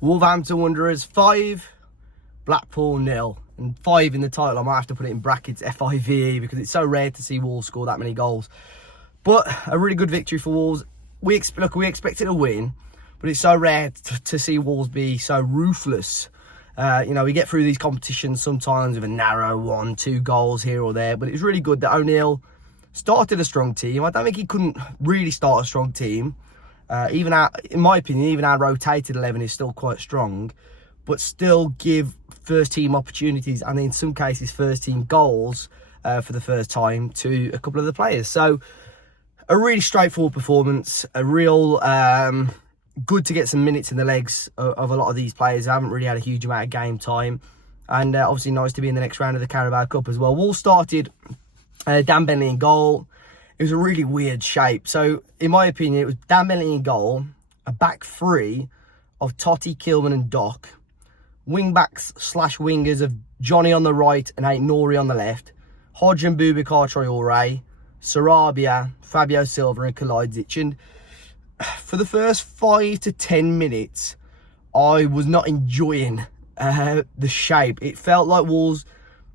Wolverhampton Wanderers 5, Blackpool 0. And 5 in the title, I might have to put it in brackets, FIVE, because it's so rare to see Wolves score that many goals. But a really good victory for Wolves. We expected a win, but it's so rare to see Wolves be so ruthless. We get through these competitions sometimes with a narrow 1-2 goals here or there, but it was really good that O'Neill started a strong team. I don't think he couldn't really start a strong team. In my opinion, even our rotated 11 is still quite strong, but still give first team opportunities and in some cases first team goals for the first time to a couple of the players. So a really straightforward performance, a real good to get some minutes in the legs of a lot of these players who haven't really had a huge amount of game time, and obviously nice to be in the next round of the Carabao Cup as well. Wolves started Dan Bentley in goal. It was a really weird shape. So in my opinion, it was Dan Bentley in goal, a back three of Totti, Kilman and Doc, wing backs / wingers of Johnny on the right and Nori on the left, Hodge and Boubacar Traore, Sarabia, Fabio Silva and Kalajdzic. And for the first 5 to 10 minutes, I was not enjoying the shape. It felt like Wolves,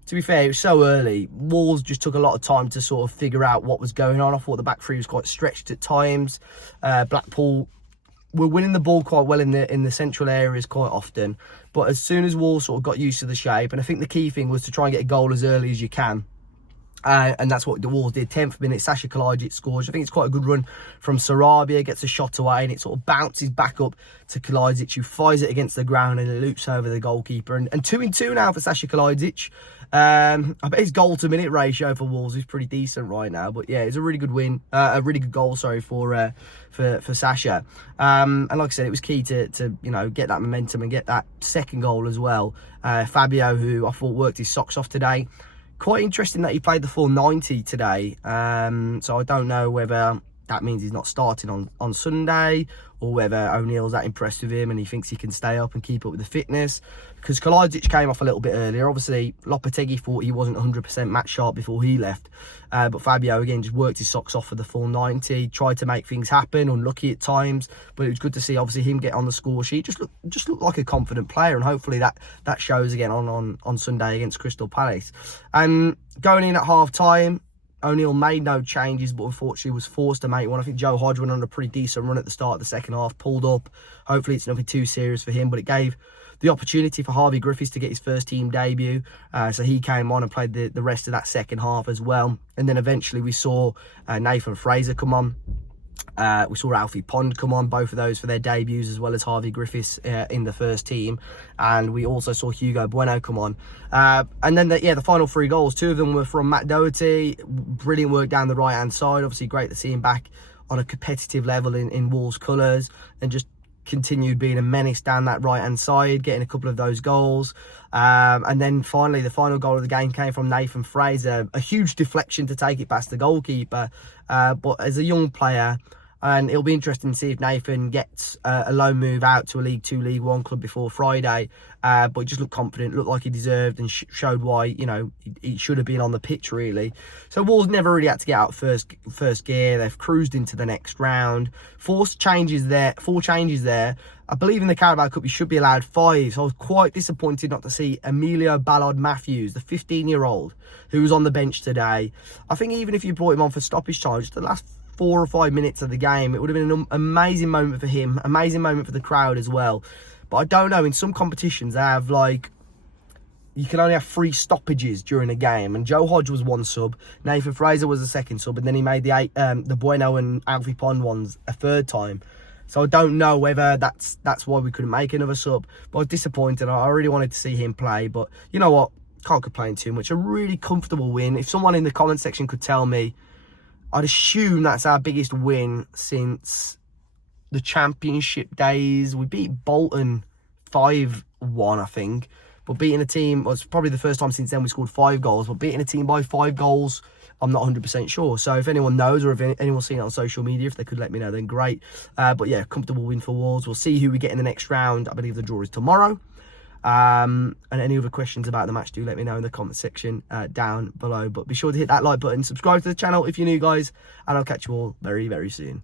to be fair, it was so early. Wolves just took a lot of time to sort of figure out what was going on. I thought the back three was quite stretched at times. Blackpool were winning the ball quite well in the central areas quite often. But as soon as Wolves sort of got used to the shape, and I think the key thing was to try and get a goal as early as you can. And that's what the Wolves did. 10th minute, Sasha Kalajdzic scores. I think it's quite a good run from Sarabia, gets a shot away and it sort of bounces back up to Kalajdzic, who fires it against the ground and it loops over the goalkeeper. And 2-2 now for Sasha Kalajdzic. I bet his goal to minute ratio for Wolves is pretty decent right now. But yeah, it's a really good win, a really good goal, sorry, for Sasha. And like I said, it was key to get that momentum and get that second goal as well. Fabio, who I thought worked his socks off today. Quite interesting that he played the full 90 today. So I don't know whether that means he's not starting on Sunday, or whether O'Neill's that impressed with him and he thinks he can stay up and keep up with the fitness. Because Kalajdzic came off a little bit earlier. Obviously, Lopetegui thought he wasn't 100% match sharp before he left. But Fabio, again, just worked his socks off for the full 90. Tried to make things happen, unlucky at times. But it was good to see, obviously, him get on the score sheet. Just looked like a confident player. And hopefully that shows again on Sunday against Crystal Palace. And going in at half-time, O'Neill made no changes, but unfortunately was forced to make one. I think Joe Hodge went on a pretty decent run at the start of the second half, pulled up. Hopefully it's nothing too serious for him, but it gave the opportunity for Harvey Griffiths to get his first team debut. So he came on and played the rest of that second half as well. And then eventually we saw Nathan Fraser come on. We saw Alfie Pond come on, both of those for their debuts, as well as Harvey Griffiths in the first team. And we also saw Hugo Bueno come on. And then the final 3 goals, 2 of them were from Matt Doherty. Brilliant work down the right-hand side. Obviously great to see him back on a competitive level in Wolves colours, and just continued being a menace down that right-hand side, getting a couple of those goals. And then finally, the final goal of the game came from Nathan Fraser. A huge deflection to take it past the goalkeeper. But as a young player, and it'll be interesting to see if Nathan gets a loan move out to a League 2, League 1 club before Friday. But he just looked confident, looked like he deserved, and showed why, he should have been on the pitch, really. So Wolves never really had to get out first gear. They've cruised into the next round. 4 changes there. I believe in the Carabao Cup you should be allowed 5. So I was quite disappointed not to see Emilio Ballard-Matthews, the 15-year-old, who was on the bench today. I think even if you brought him on for stoppage time, just the last 4 or 5 minutes of the game, it would have been an amazing moment for him, amazing moment for the crowd as well. But I don't know, in some competitions they have, you can only have 3 stoppages during a game, and Joe Hodge was 1 sub, Nathan Fraser was the 2nd sub, and then he made the Bueno and Alfie Pond ones a 3rd time. So I don't know whether that's why we couldn't make another sub. But I was disappointed. I really wanted to see him play, but you know what, can't complain too much. A really comfortable win. If someone in the comment section could tell me, I'd assume that's our biggest win since the Championship days. We beat Bolton 5-1, I think. But beating a team, well, it's probably the first time since then we scored 5 goals. But beating a team by 5 goals, I'm not 100% sure. So if anyone knows, or if anyone's seen it on social media, if they could let me know, then great. But yeah, comfortable win for Wolves. We'll see who we get in the next round. I believe the draw is tomorrow. And any other questions about the match, do let me know in the comment section down below. But be sure to hit that like button, subscribe to the channel if you're new, guys, and I'll catch you all very, very soon.